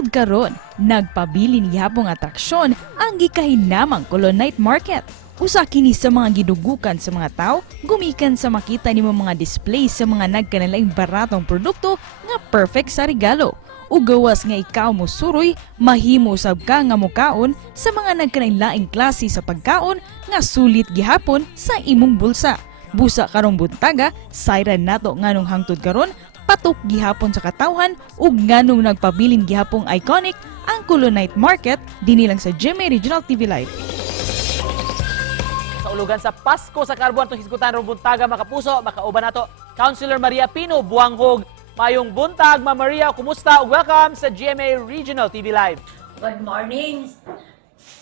Hangtod karon, nagpabilin gihapong atraksyon ang gikahinamang Colon Night Market. Usa kini sa mga gidugukan sa mga tao, gumikan sa makita nimo mga display sa mga nagkanalaing baratong produkto nga perfect sa regalo. Ug gawas nga ikaw mo suroy, mahimo sab ka nga mukaon sa mga nagkanalaing klase sa pagkaon nga sulit gihapon sa imong bulsa. Busa karong buntaga, sayran nato nganong hangtod karon, patok gihapon sa katawhan ug nganong nagpabilin gihapong iconic ang Colon Night Market dinhi lang sa GMA Regional TV Live. Sa ulugan sa Pasko sa Karbuan itong hisgutan ron buntaga makapuso, makauban nato Councilor Maria Pino Buanghog. Mayong buntag, Ma Maria, kumusta? Welcome sa GMA Regional TV Live. Good morning.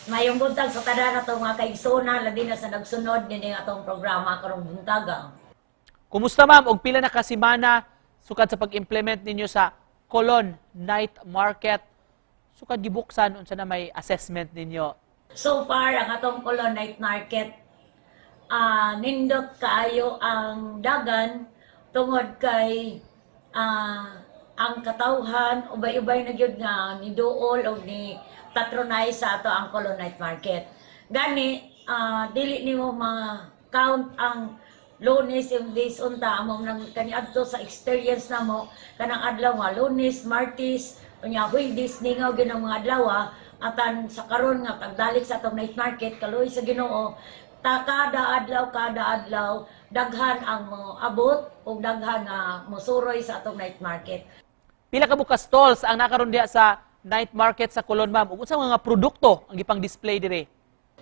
Mayong buntag sa tanan nato mga kaigsoon, labi na sa nagsunod din atong programa karong buntaga. Kumusta ma'am? Og pila na kasimana sukad sa pag-implement ninyo sa Colon Night Market? Sukad gibuksan unsa na may assessment ninyo? So far ang atong Colon Night Market nindot kaayo ang dagan tungod kay ang katawhan ubay-ubay na gyud nga ni duol o ni patronize sa ato ang Colon Night Market. Gani dili nimo ma-count ang Lunes yung days unta amo nang kaniadto sa experience namo kanang adlaw nga Lunes, Martes, unya Huwebes ningaw ginang mga adlaw atan sa karon nga pagdalik sa atong night market kaluoy sa Ginoo kada adlaw daghan ang abot ug daghan nga mosuroy sa atong night market. Pila ka buka stalls ang nakaron diha sa night market sa Colon ma'am? Ug unsa mga produkto ang gipang display dire?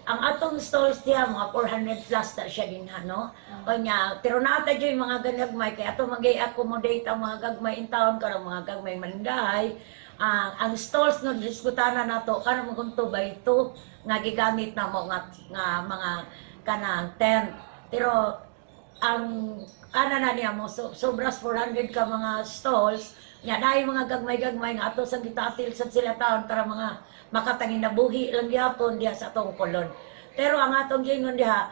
Ang atong stalls diha mga 400 plus na siya din no. Kanya pero nata gyud mga ganagmay kay ato mag-accommodate ang mga gagmay in town karang mga gagmay mandahay. Ang stalls nga diskutanan nato kanang magunto ba ito nga gigamit na mo nga mga kanang tent. Pero ang na niya mo sobras 400 ka mga stalls nya dahil mga gagmay-gagmay nga ato sa gitatil sa sila taon para mga makatangin na buhi lang gyapon diha sa atong Colon. Pero ang atong gingon diha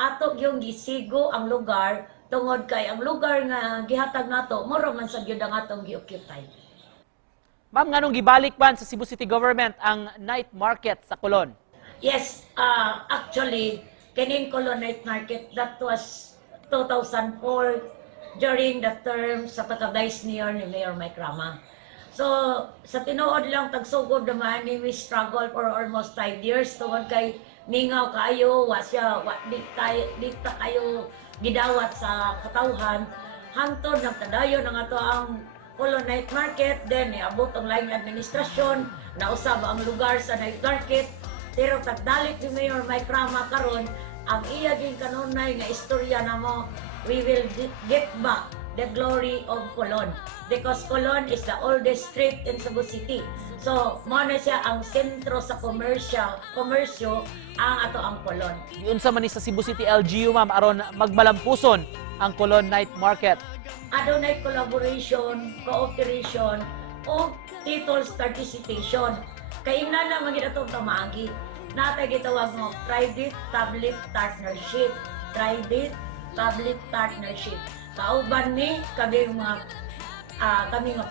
ato gyung gisigo ang lugar tungod kay ang lugar nga gihatag nato moro man sa gyud ang atong gi-occupy. Ma'am, nganong gibalik man sa Cebu City Government ang night market sa Colon? Yes, actually kining Colon Night Market that was 2004 during the term sa pagka-vice mayor ni Mayor Mike Rama. So, sa tinuod lang tagsugod naman ni we struggle for almost 5 years tungod kay ningaw kayo, di ta kayo gidawat sa katawhan hangtod nagtadayon ang ato ang Colon Night Market, then niabot ang laing administrasyon, nausab ang lugar sa night market, pero tagdalik ni Mayor Mike Rama karon ang iya ging kanunay nga istorya namo, we will get back the glory of Colon because Colon is the oldest street in Cebu City. So, mo na siya ang sentro sa komersyo ang ato ang Colon. Yun sa man sa Cebu City LGU ma'am aron magbalampuson ang Colon Night Market. Adunay collaboration, cooperation o titles participation. Kay na lang maging atong tamaagi. Natay gitawag mo private-public partnership. Private-public partnership. Kauban ni kami mga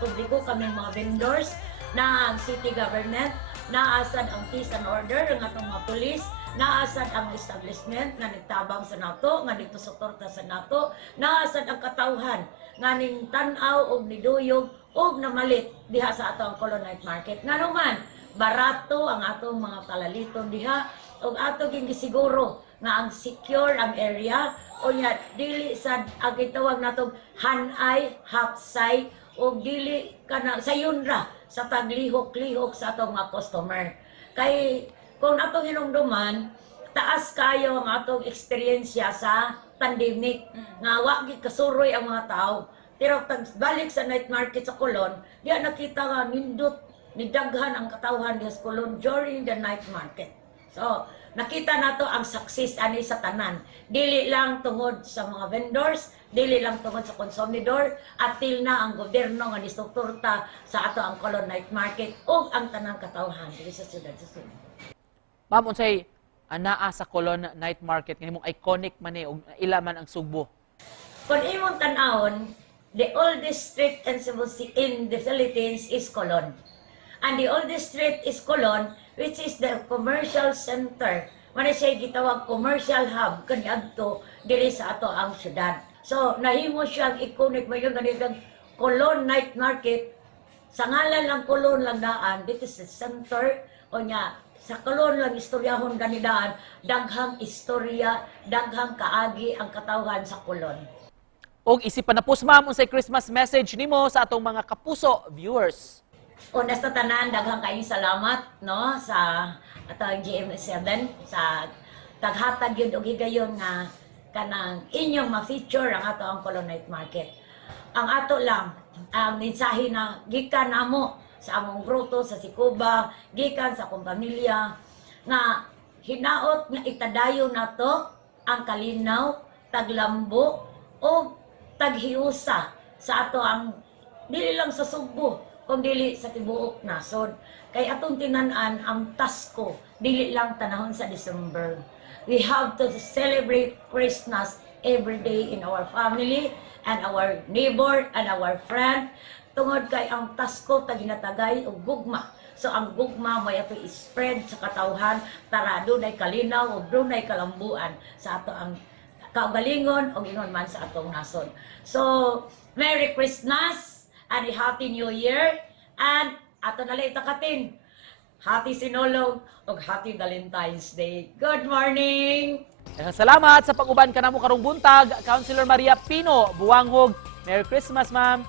publiko, kami mga vendors na ang city government, naasad ang peace and order ng atong mga police, naasad ang establishment nga nagtabang sa nato, nga dito suporta sa nato, naasad ang katawhan nga ning tan-aw og niduyog og namalit diha sa atong Colon Night Market. Nga naman, barato ang atong mga palaliton diha og ato gisiguro nga ang secure ang area o nya dili sad ang gitawag natong hanay hapsay o dili kana sayon ra sa taglihok-lihok sa atong mga customer. Kay kung atong hinumduman taas kayo ang atong eksperyensya sa pandemic nga wa gid kasuroy ang mga tao. Pero balik sa night market sa Colon, diya nakita nga nindot nidaghan ang katawhan diha sa Colon during the night market. So, nakita nato ang success ani sa tanan. Dili lang tungod sa mga vendors, dili lang tungod sa konsumidor, at till na ang gobyerno nga nisuporta sa ato ang Colon Night Market o ang tanang katawhan diri sa siyudad sa Cebu. Ma'am, unsay anaa sa Colon Night Market nga himong iconic man ug ila man ang sugbo? Kung imong tan-awon, the oldest street in Cebu in the Philippines is Colon. And the oldest street is Colon, which is the commercial center. Wala siya gitawag commercial hub kaniadto diri sa ato ang syudad. So nahimo siyang iconic mo yung ganitong Colon Night Market. Sa ngalan lang Colon lang daan, dito sa center o nya sa Colon lang istoryahon ganidaan, daghang istorya, daghang kaagi ang katawhan sa Colon. Og isipan na pus ma'am unsay Christmas message nimo sa atong mga kapuso viewers. Una sa tanan, daghang kayong salamat no sa atong GMA7 sa taghatag yun og higayon nga kanang inyong ma-feature ang ato ang Colon Night Market. Ang ato lang ang mensahe na gikan namo sa among grupo sa Sikuba, gikan sa akong pamilya nga hinaot nga itadayon nato ang kalinaw, taglambo o taghiusa sa ato ang dili lang sa Sugbo kung dili sa tibuok nasod. Kay atong tinanan ang Pasko, dili lang tanahon sa December. We have to celebrate Christmas every day in our family and our neighbor and our friend. Tungod kay ang Pasko taginatagay og gugma. So ang gugma may ato spread sa katawhan tara dunay kalinaw ug dunay kalambuan sa ato ang kaugalingon o ingon man sa atong nasod. So, Merry Christmas and a Happy New Year and ato na lang itakatin. Happy Sinulog o Happy Valentine's Day. Good morning! Salamat sa pag-uban kanamo karong buntag, Councilor Maria Pino Buanghog. Merry Christmas, ma'am.